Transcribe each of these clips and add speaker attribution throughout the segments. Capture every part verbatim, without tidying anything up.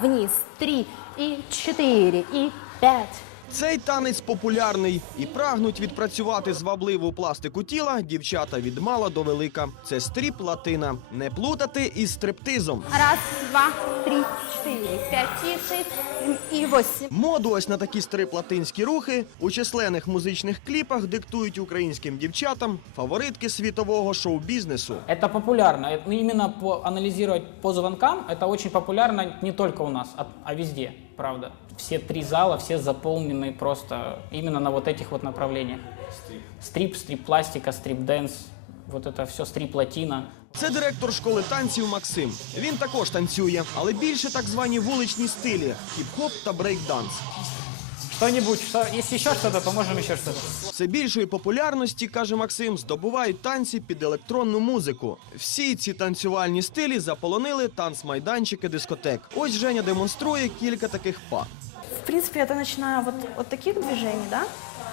Speaker 1: вниз, три, и четыре, и пять.
Speaker 2: Цей танець популярний і прагнуть відпрацювати звабливу пластику тіла дівчата від мала до велика. Це стріп-латина. Не плутати із стриптизом.
Speaker 1: Раз, два, три, четыре, пять, и шесть, и восемь.
Speaker 2: Моду ось на такі стрип-латинські рухи у численних музичних кліпах диктують українським дівчатам фаворитки світового шоу-бізнесу.
Speaker 3: Это популярно. Это именно по, анализировать по звонкам, это очень популярно не только у нас, а, а везде, правда. Все три зала, все заполнены просто именно на вот этих вот направлениях. Стрип, стрип-пластика, стрип-дэнс, вот это все стрип-латина.
Speaker 2: Це директор школи танців Максим. Він також танцює, але більше так звані вуличні стилі – хіп-хоп та брейк-данс.
Speaker 3: Что-нибудь, что, если еще что-то, то можем еще что-то.
Speaker 2: Все більшої популярності, каже Максим, здобувають танці під електронну музику. Всі ці танцювальні стилі заполонили танцмайданчики дискотек. Ось Женя демонструє кілька таких па.
Speaker 4: В принципе, это начиная вот от таких движений, да?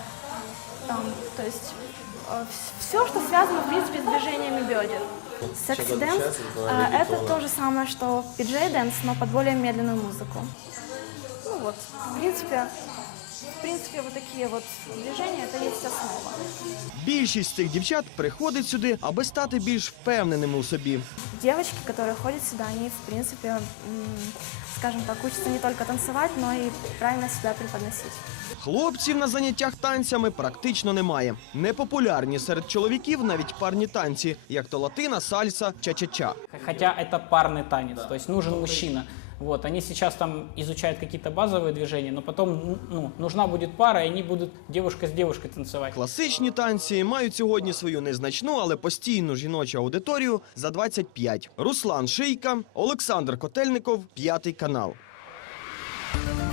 Speaker 4: Там, то есть все, что связано, в принципе, с движениями бедер. Секси-дэнс э, – это то же самое, что пиджей-дэнс, но под более медленную музыку. Ну вот, в принципе, в принципе, вот такие вот движения – это есть основа.
Speaker 2: Більшість цих дівчат приходить сюди, аби стати більш впевненими у собі.
Speaker 4: Девочки, которые ходят сюда, они, в принципе, м, скажем так, учатся не только танцевать, но и правильно себя преподносить.
Speaker 2: Хлопців на заняттях танцями практично немає. Непопулярні серед чоловіків навіть парні танці, як то латина, сальса, ча-ча-ча.
Speaker 3: Хотя это парный танец, то есть нужен мужчина. Вот, они сейчас там изучают какие-то базовые движения, но потом ну, нужна будет пара, и они будут девушка с девушкой танцевать.
Speaker 2: Класичні танці мають сьогодні свою незначну, але постійну жіночу аудиторію за двадцять п'ять. Руслан Шийка, Олександр Котельников, П'ятий канал.